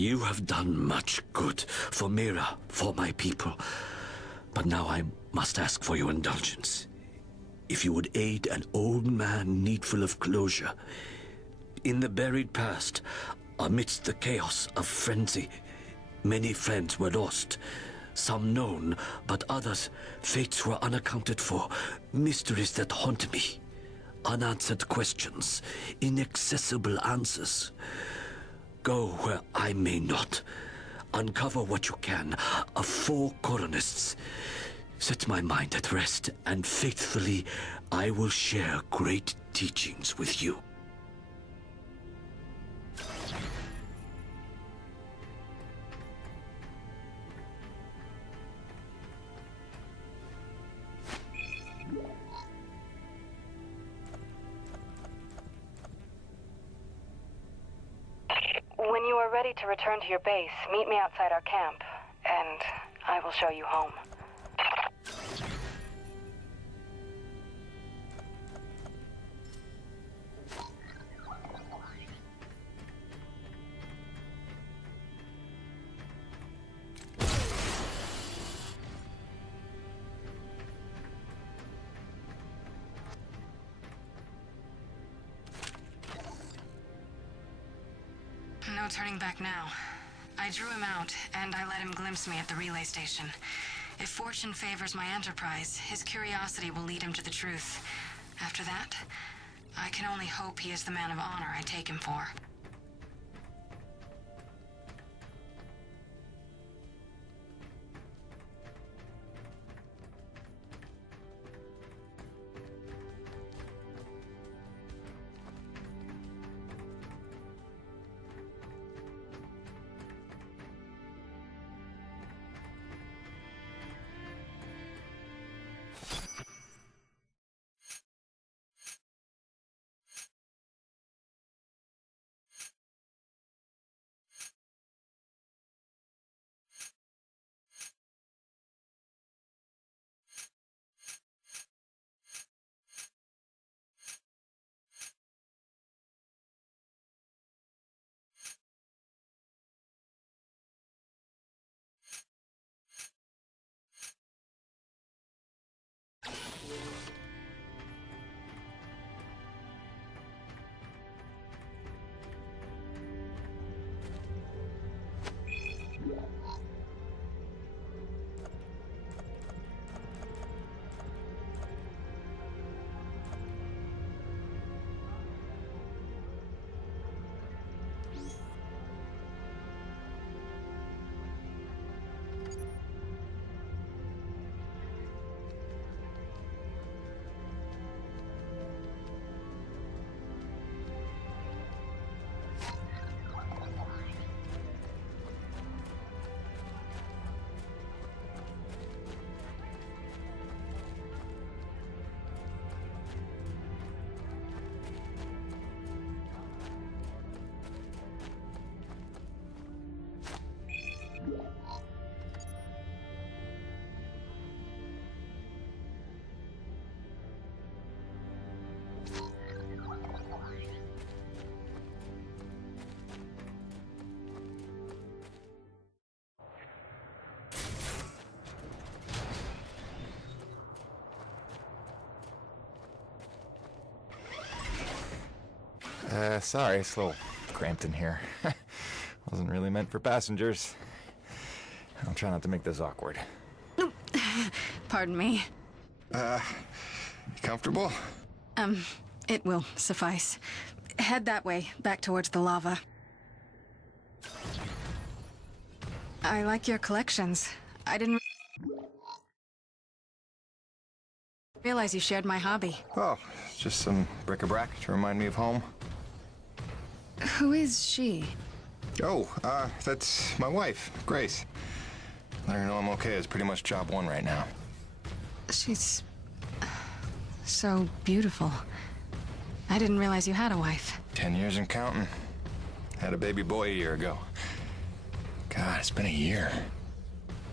You have done much good for Mira, for my people. But now I must ask for your indulgence. If you would aid an old man needful of closure. In the buried past, amidst the chaos of frenzy, many friends were lost. Some known, but others, fates were unaccounted for. Mysteries that haunt me. Unanswered questions, inaccessible answers. Go where I may not. Uncover what you can of 4 colonists. Set my mind at rest, and faithfully I will share great teachings with you. When you are ready to return to your base, meet me outside our camp, and I will show you home. No turning back now. I drew him out, and I let him glimpse me at the relay station. If fortune favors my enterprise, his curiosity will lead him to the truth. After that, I can only hope he is the man of honor I take him for. Sorry, it's a little cramped in here. Wasn't really meant for passengers. I'll try not to make this awkward. Pardon me. You comfortable? It will suffice. Head that way, back towards the lava. I like your collections. I didn't realize you shared my hobby. Oh, just some bric-a-brac to remind me of home. Who is she? Oh, that's my wife, Grace. Let her know I'm okay. It's pretty much job 1 right now. She's so beautiful. I didn't realize you had a wife. 10 years and counting. Had a baby boy a year ago. God, it's been a year.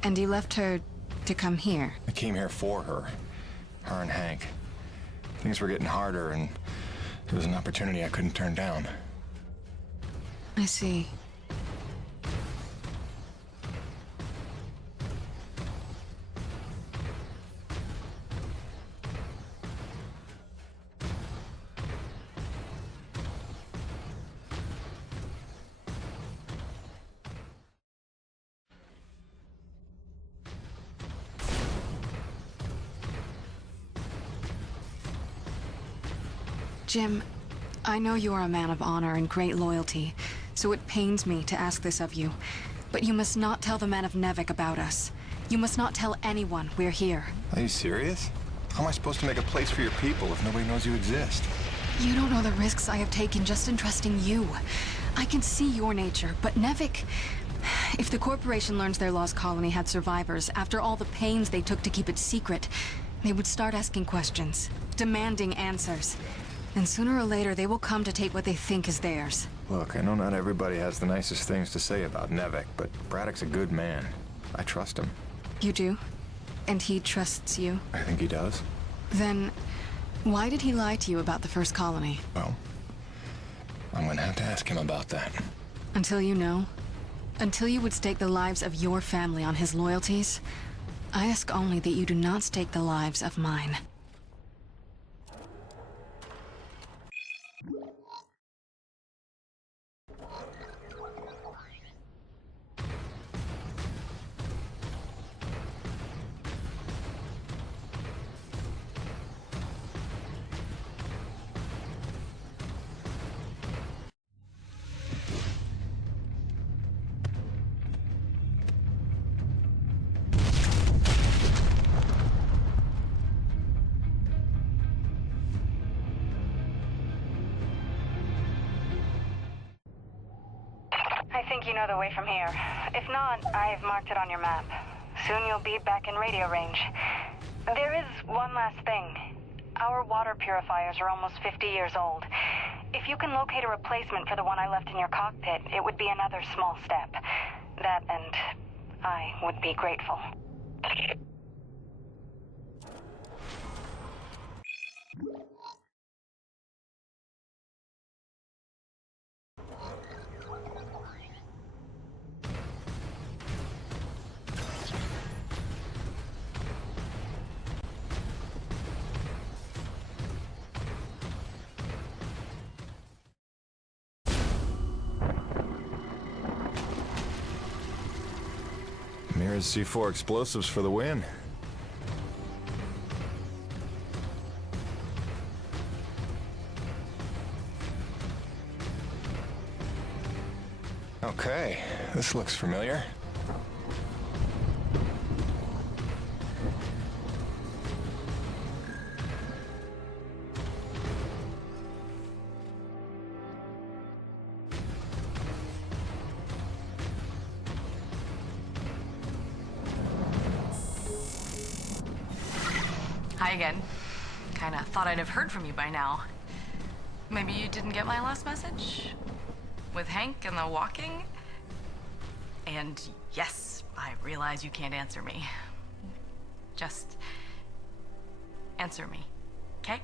And you left her to come here? I came here for her. Her and Hank. Things were getting harder, and it was an opportunity I couldn't turn down. I see. Jim, I know you are a man of honor and great loyalty, so it pains me to ask this of you. But you must not tell the men of Nevik about us. You must not tell anyone we're here. Are you serious? How am I supposed to make a place for your people if nobody knows you exist? You don't know the risks I have taken just in trusting you. I can see your nature, but Nevik... If the corporation learns their lost colony had survivors, after all the pains they took to keep it secret, they would start asking questions, demanding answers. And sooner or later, they will come to take what they think is theirs. Look, I know not everybody has the nicest things to say about Nevik, but Braddock's a good man. I trust him. You do? And he trusts you? I think he does. Then, why did he lie to you about the first colony? Well, I'm gonna have to ask him about that. Until you know? Until you would stake the lives of your family on his loyalties, I ask only that you do not stake the lives of mine. I think you know the way from here. If not, I've marked it on your map. Soon you'll be back in radio range. There is one last thing. Our water purifiers are almost 50 years old. If you can locate a replacement for the one I left in your cockpit, it would be another small step. That and I would be grateful. Mira's C4 explosives for the win. Okay, this looks familiar. Hi again. Kinda thought I'd have heard from you by now. Maybe you didn't get my last message? With Hank and the walking? And yes, I realize you can't answer me. Just answer me, okay?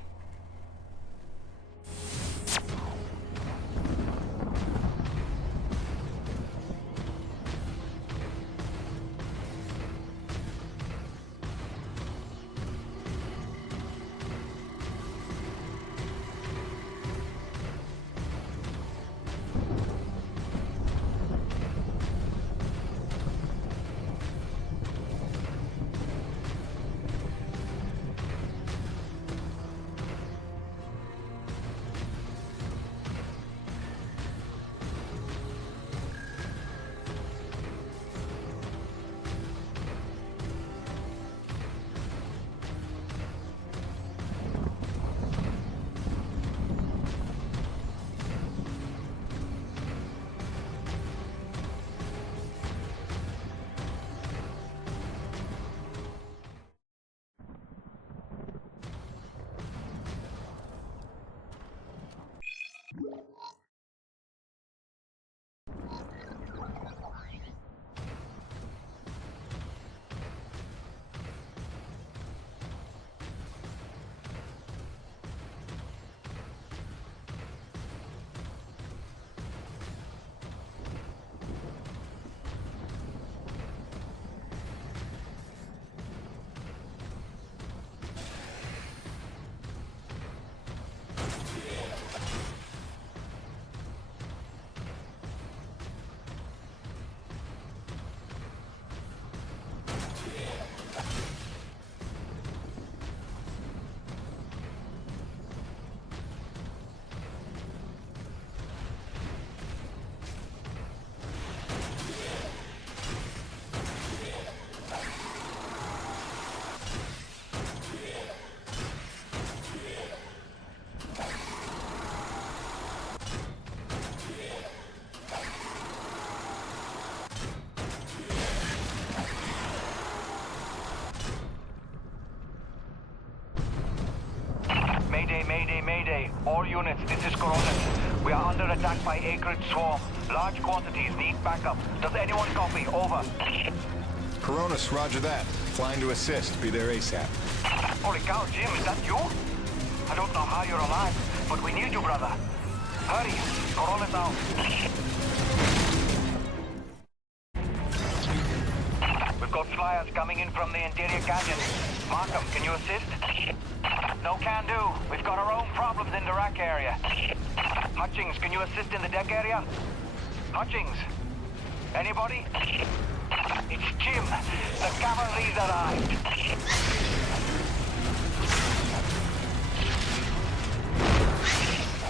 All units, this is Coronas. We are under attack by Akrid swarm. Large quantities need backup. Does anyone copy? Over. Coronas, roger that. Flying to assist. Be there ASAP. Holy cow, Jim, is that you? I don't know how you're alive, but we need you, brother. Hurry. Coronas out. We've got flyers coming in from the interior canyon. Markham, can you assist? No can do. We've got our own problems in the rack area. Hutchings, can you assist in the deck area? Hutchings? Anybody? It's Jim. The cavalry's arrived.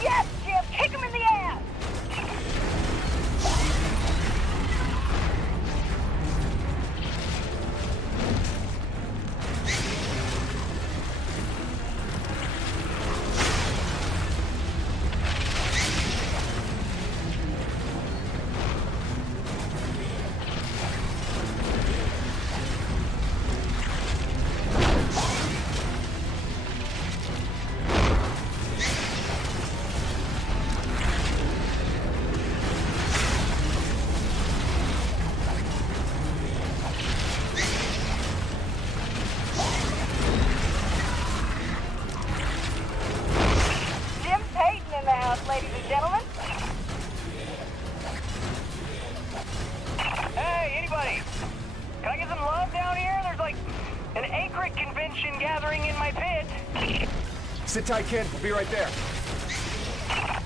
Yes, Jim! Kick him in the ass! Ladies and gentlemen. Hey, anybody? Can I get some love down here? There's like an Akrid convention gathering in my pit. Sit tight, kid. We'll be right there.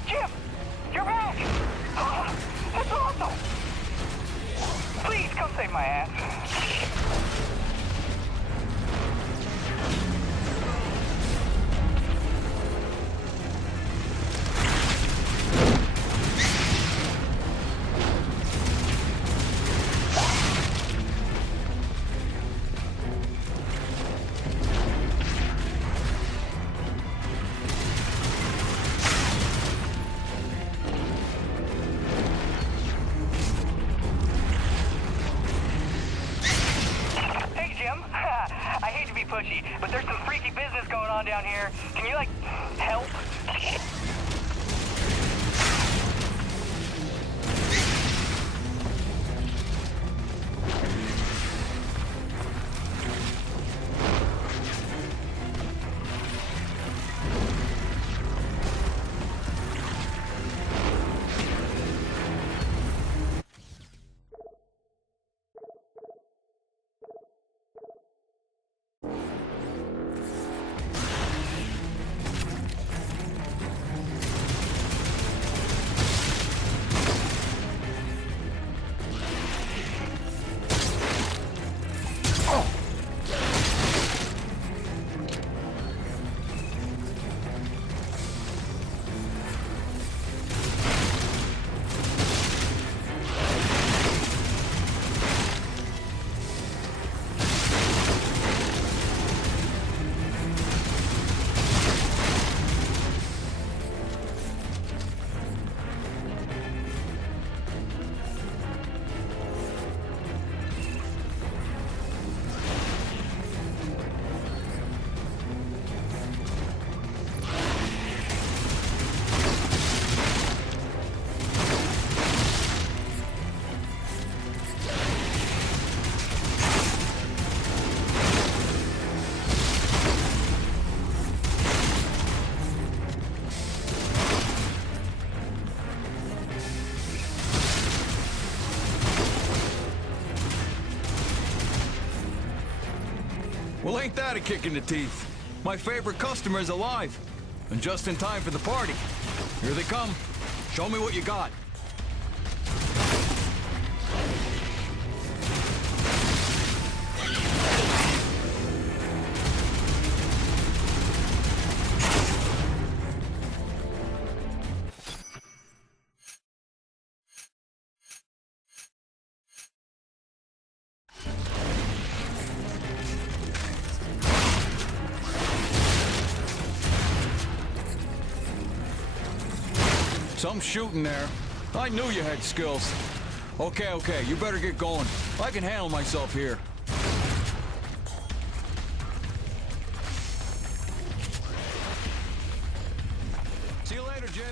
Jim, you're back. That's awesome. Please come save my ass. Pushy, but there's some freaky business going on down here. Can you, like, help? Well, ain't that a kick in the teeth? My favorite customer's alive. And just in time for the party. Here they come. Show me what you got. Some shooting there. I knew you had skills. Okay, you better get going. I can handle myself here. See you later, Jim.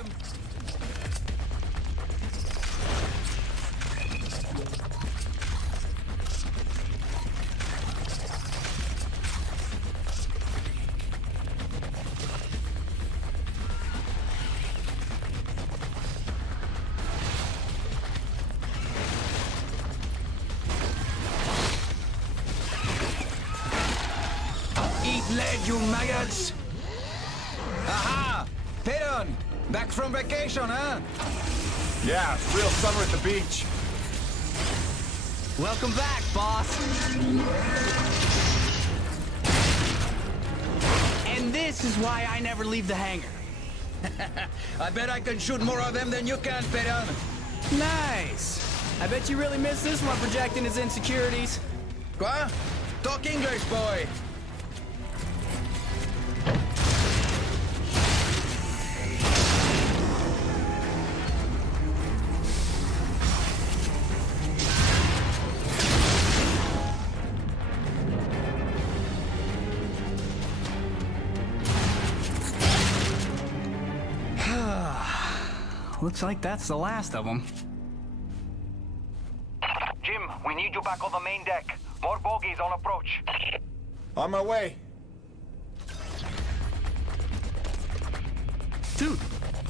Eat lead, you maggots! Aha! Piton! Back from vacation, huh? Yeah, it's real summer at the beach. Welcome back, boss! And this is why I never leave the hangar. I bet I can shoot more of them than you can, Piton. Nice! I bet you really miss this one projecting his insecurities. Quoi? Talk English, boy! Looks like that's the last of them. Jim, we need you back on the main deck. More bogies on approach. On my way. Dude,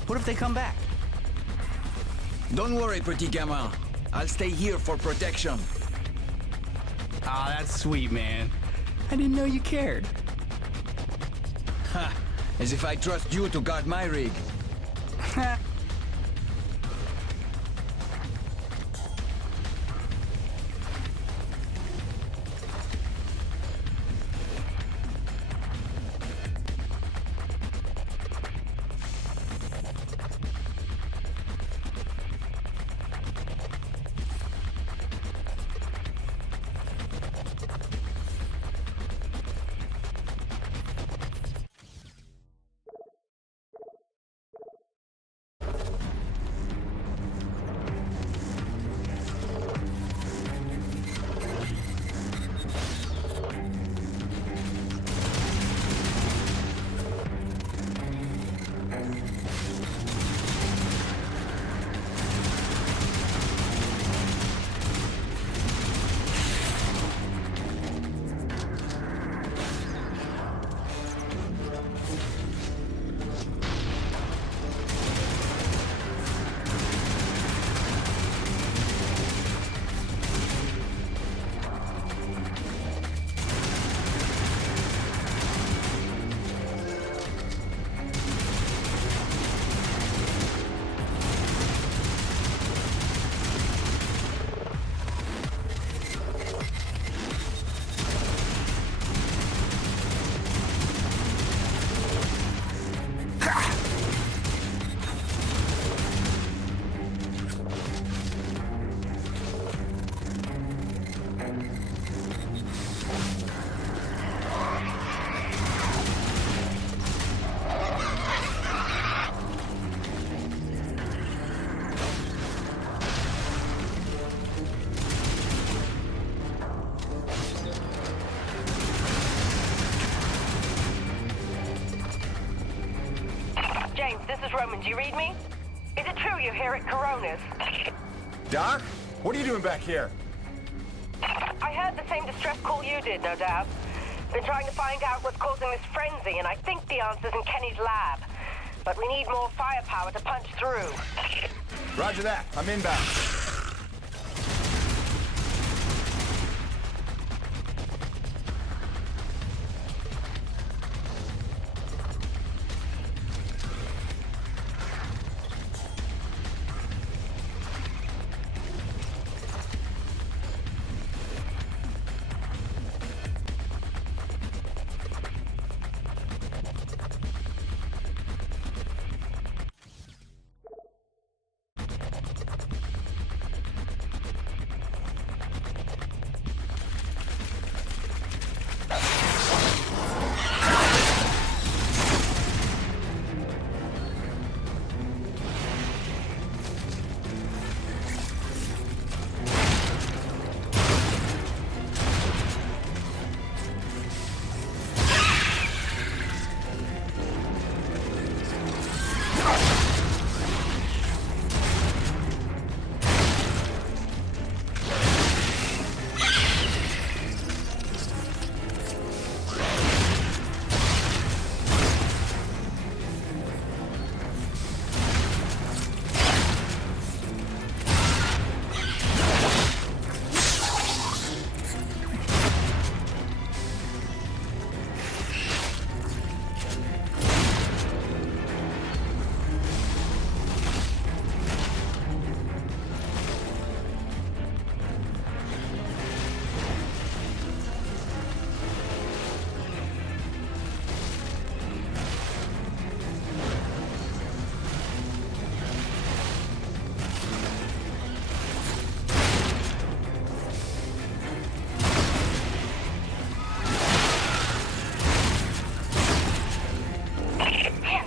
what if they come back? Don't worry, petit gamin. I'll stay here for protection. Ah, that's sweet, man. I didn't know you cared. Ha! As if I trust you to guard my rig. James, this is Roman. Do you read me? Is it true you're here at Corona's? Doc? What are you doing back here? I heard the same distress call you did, no doubt. Been trying to find out what's causing this frenzy, and I think the answer's in Kenny's lab. But we need more firepower to punch through. Roger that. I'm inbound.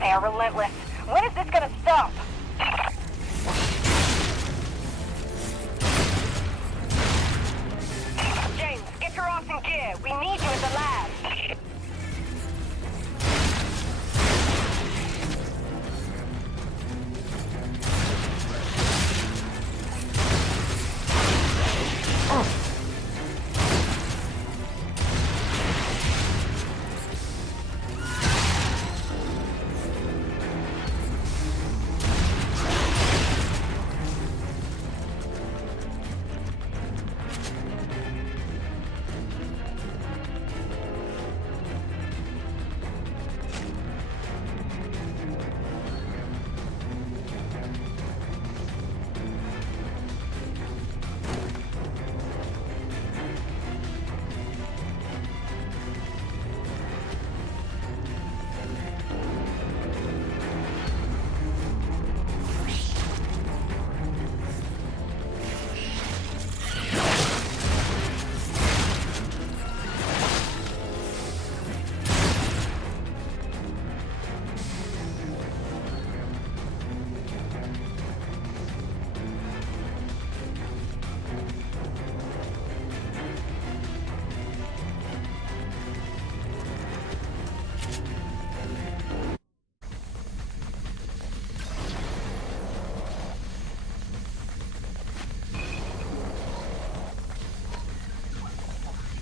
They are relentless. When is this gonna stop? James, get your ass in gear. We need you at the lab.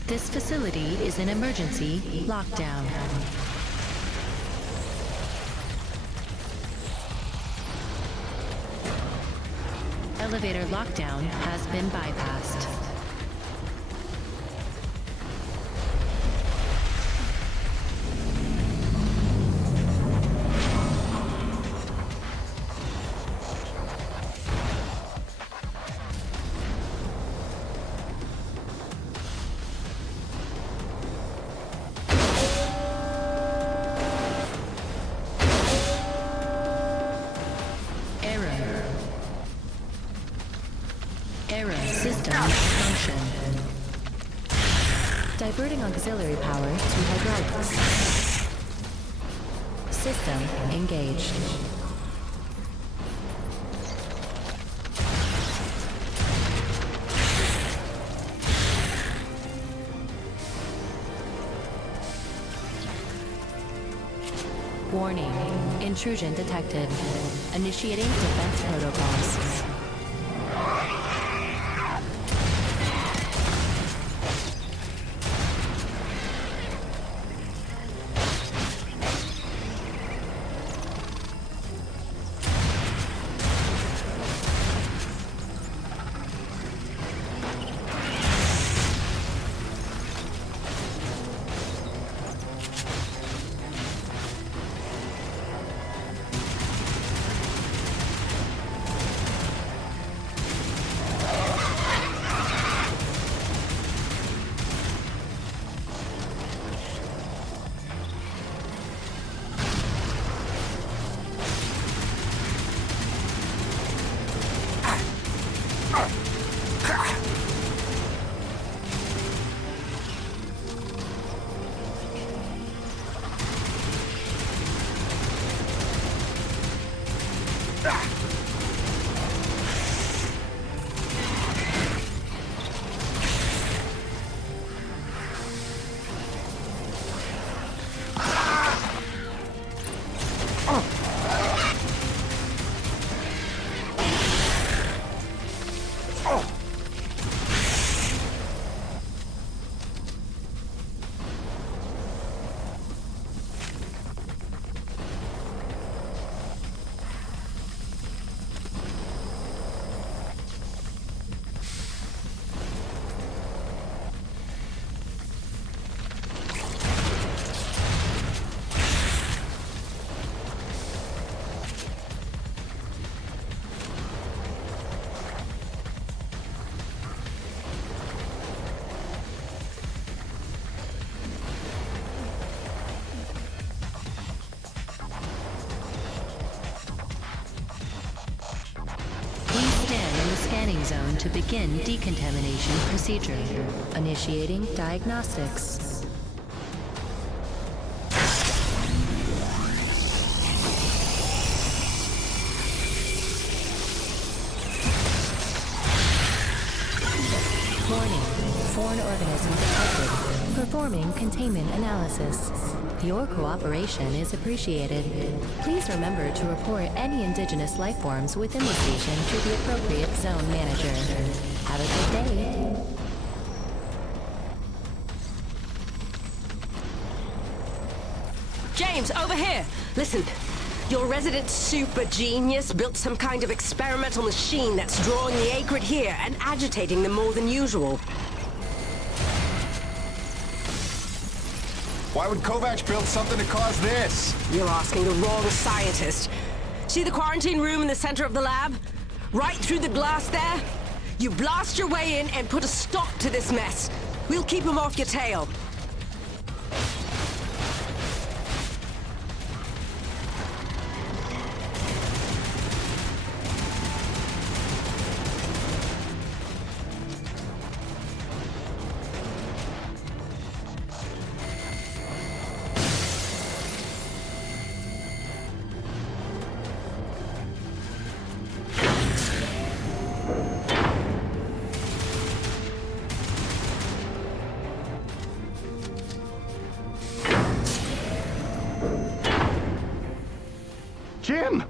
This facility is in emergency lockdown. Elevator lockdown has been bypassed. System malfunction. Diverting auxiliary power to hydraulics. System engaged. Warning. Intrusion detected. Initiating defense protocols. Scanning zone to begin decontamination procedure. Initiating diagnostics. organism detected. Performing containment analysis. Your cooperation is appreciated. Please remember to report any indigenous life forms within the station to the appropriate zone manager. Have a good day. James, over here! Listen, your resident super genius built some kind of experimental machine that's drawing the Akrid here and agitating them more than usual. Why would Kovac build something to cause this? You're asking the wrong scientist. See the quarantine room in the center of the lab? Right through the glass there? You blast your way in and put a stop to this mess. We'll keep him off your tail. Jim!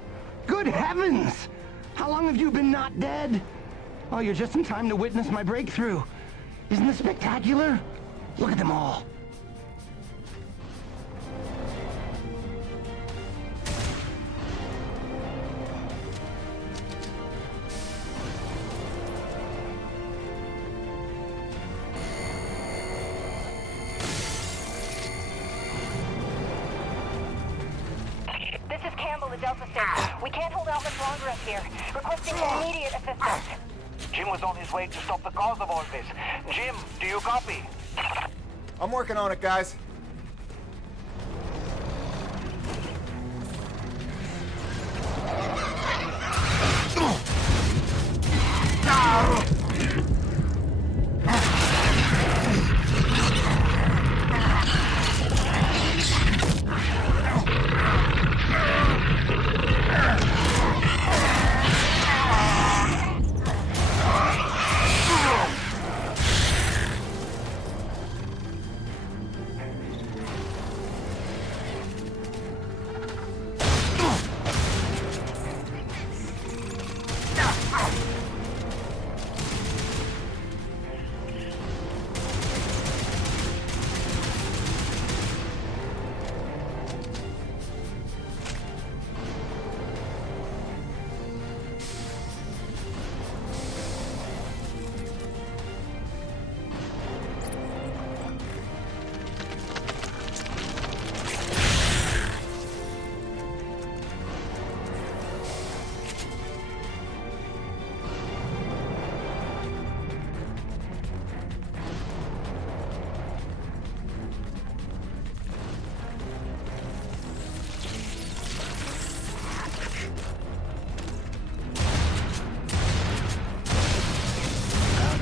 Good heavens! How long have you been not dead? Oh, you're just in time to witness my breakthrough. Isn't this spectacular? Look at them all. This is Campbell, the Delta Station. We can't hold out much longer up here. Requesting immediate assistance. Jim was on his way to stop the cause of all this. Jim, do you copy? I'm working on it, guys.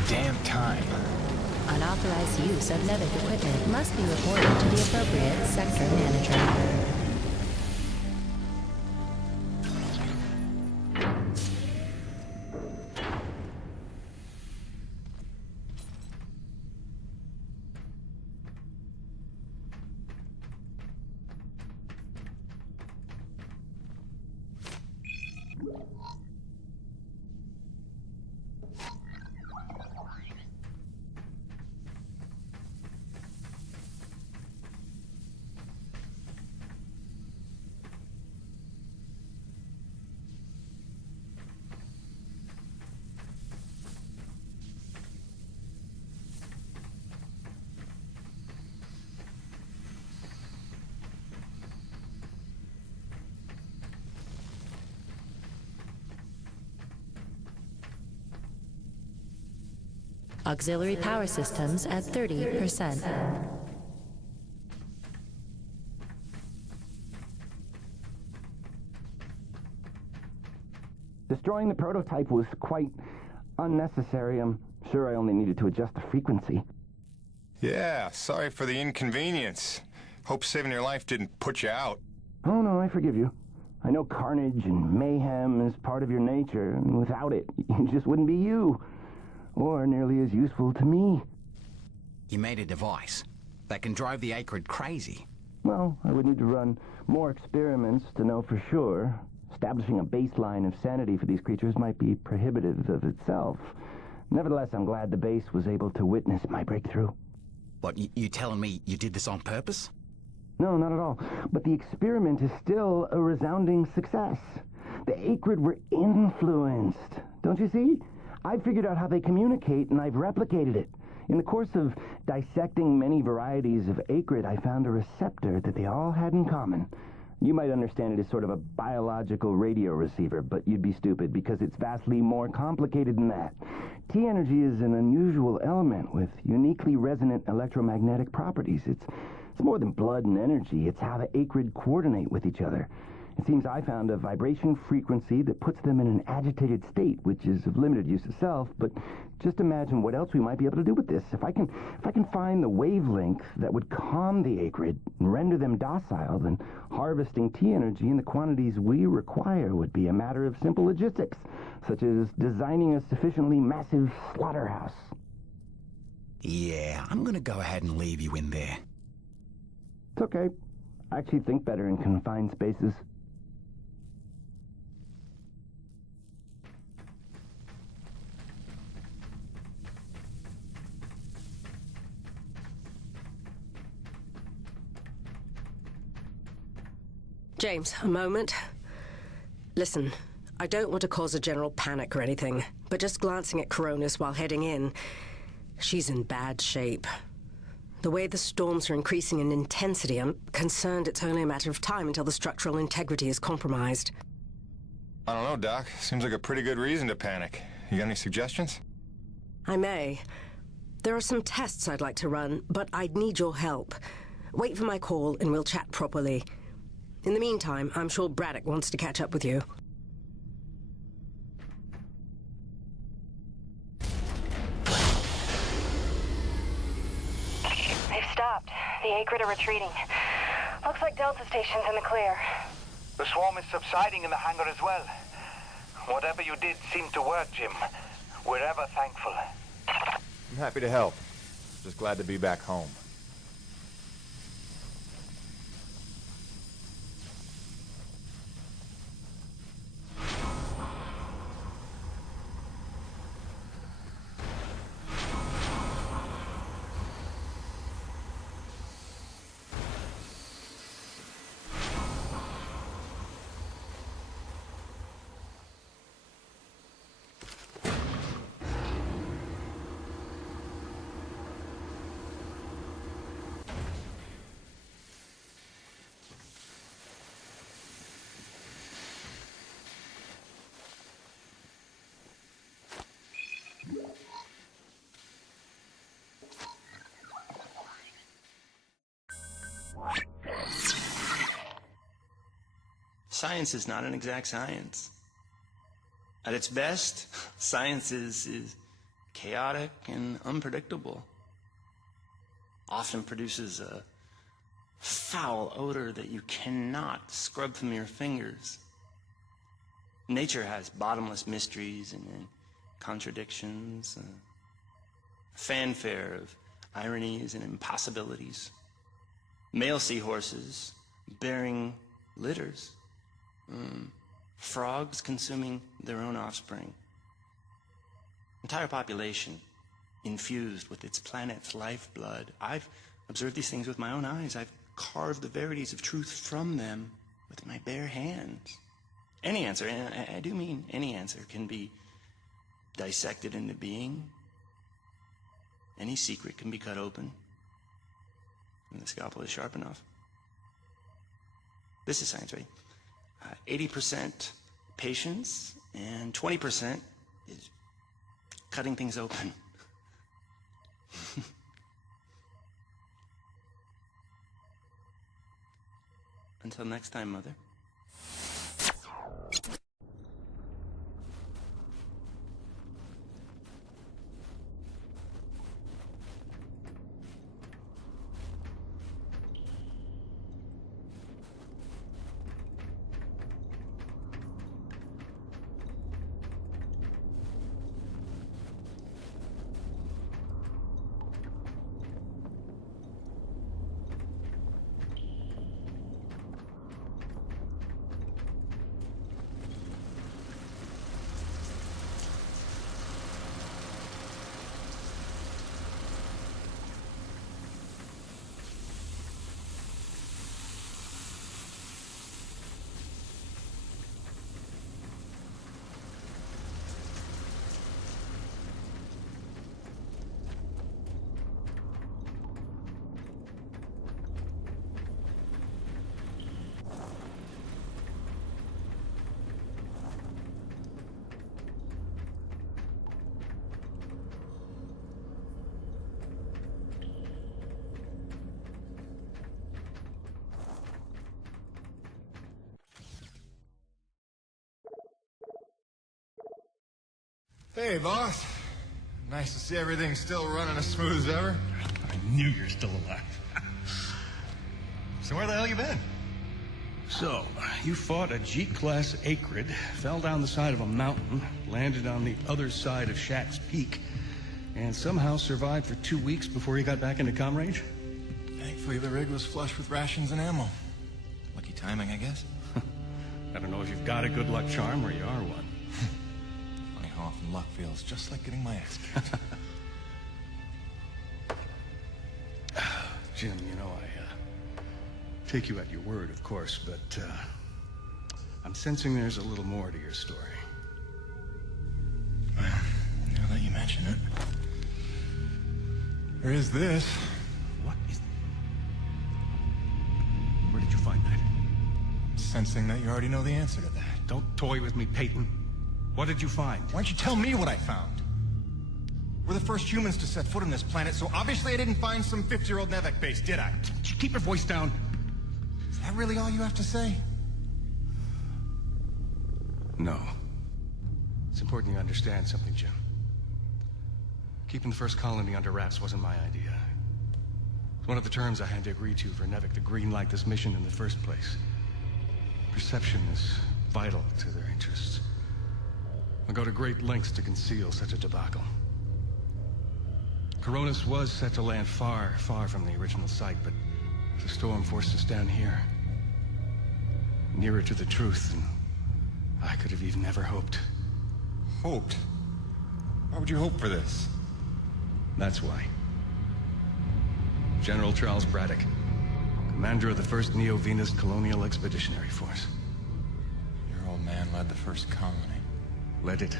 Damn time. Unauthorized use of Nevic equipment must be reported to the appropriate sector manager. Auxiliary power systems at 30%. Destroying the prototype was quite unnecessary. I'm sure I only needed to adjust the frequency. Yeah, sorry for the inconvenience. Hope saving your life didn't put you out. Oh no, I forgive you. I know carnage and mayhem is part of your nature, and without it, you just wouldn't be you. Or nearly as useful to me. You made a device that can drive the Akrid crazy. Well, I would need to run more experiments to know for sure. Establishing a baseline of sanity for these creatures might be prohibitive of itself. Nevertheless, I'm glad the base was able to witness my breakthrough. What, you telling me you did this on purpose? No, not at all. But the experiment is still a resounding success. The Akrid were influenced. Don't you see? I've figured out how they communicate, and I've replicated it. In the course of dissecting many varieties of Akrid, I found a receptor that they all had in common. You might understand it as sort of a biological radio receiver, but you'd be stupid because it's vastly more complicated than that. T-energy is an unusual element with uniquely resonant electromagnetic properties. It's more than blood and energy. It's how the Akrid coordinate with each other. It seems I found a vibration frequency that puts them in an agitated state, which is of limited use itself, but just imagine what else we might be able to do with this. If I can find the wavelength that would calm the Akrid and render them docile, then harvesting T-energy in the quantities we require would be a matter of simple logistics, such as designing a sufficiently massive slaughterhouse. Yeah, I'm gonna go ahead and leave you in there. It's okay. I actually think better in confined spaces. James, a moment. Listen, I don't want to cause a general panic or anything, but just glancing at Coronis while heading in, she's in bad shape. The way the storms are increasing in intensity, I'm concerned it's only a matter of time until the structural integrity is compromised. I don't know, Doc. Seems like a pretty good reason to panic. You got any suggestions? I may. There are some tests I'd like to run, but I'd need your help. Wait for my call and we'll chat properly. In the meantime, I'm sure Braddock wants to catch up with you. They've stopped. The Akrid are retreating. Looks like Delta Station's in the clear. The swarm is subsiding in the hangar as well. Whatever you did seemed to work, Jim. We're ever thankful. I'm happy to help. Just glad to be back home. Science is not an exact science. At its best, science is chaotic and unpredictable. Often produces a foul odor that you cannot scrub from your fingers. Nature has bottomless mysteries and contradictions, a fanfare of ironies and impossibilities. Male seahorses bearing litters. Frogs consuming their own offspring. Entire population infused with its planet's lifeblood. I've observed these things with my own eyes. I've carved the verities of truth from them with my bare hands. Any answer, and I do mean any answer, can be dissected into being. Any secret can be cut open. And the scalpel is sharp enough. This is science, right? 80% patience and 20% is cutting things open. Until next time, Mother. Hey, boss. Nice to see everything still running as smooth as ever. I knew you're still alive. So where the hell you been? So, you fought a G-class Akrid, fell down the side of a mountain, landed on the other side of Shack's Peak, and somehow survived for 2 weeks before you got back into comm range? Thankfully, the rig was flush with rations and ammo. Lucky timing, I guess. I don't know if you've got a good luck charm or you are one. Funny how often luck feels just like getting my ass kicked. Jim, you know, I take you at your word, of course, but I'm sensing there's a little more to your story. Well, now that you mention it, there is this. What is... Where did you find that? Sensing that you already know the answer to that. Don't toy with me, Peyton. What did you find? Why don't you tell me what I found? We're the first humans to set foot on this planet, so obviously I didn't find some 50-year-old Nevek base, did I? Keep your voice down. Is that really all you have to say? No. It's important you understand something, Jim. Keeping the first colony under wraps wasn't my idea. It's one of the terms I had to agree to for Nevek to greenlight this mission in the first place. Perception is vital to their interests. I'll go to great lengths to conceal such a debacle. Coronis was set to land far, far from the original site, but the storm forced us down here. Nearer to the truth than I could have even ever hoped. Hoped? Why would you hope for this? That's why. General Charles Braddock, commander of the 1st Neo-Venus Colonial Expeditionary Force. Your old man led the first colony. Led it,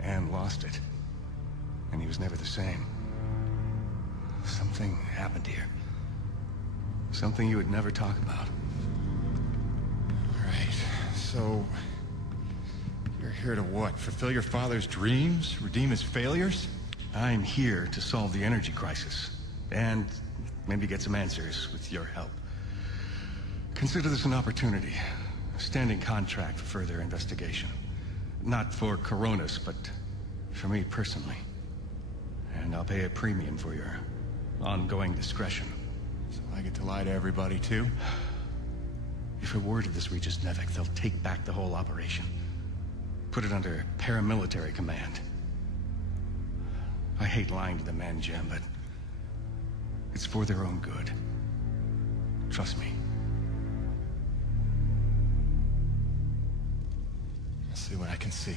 and lost it. And he was never the same. Something happened here. Something you would never talk about. All right, so... you're here to what? Fulfill your father's dreams? Redeem his failures? I'm here to solve the energy crisis. And maybe get some answers with your help. Consider this an opportunity. A standing contract for further investigation. Not for Coronis, but for me personally. And I'll pay a premium for your ongoing discretion. So I get to lie to everybody, too? If a word of this reaches Nevek, they'll take back the whole operation. Put it under paramilitary command. I hate lying to the men, Jim, but it's for their own good. Trust me. I'll see what I can see.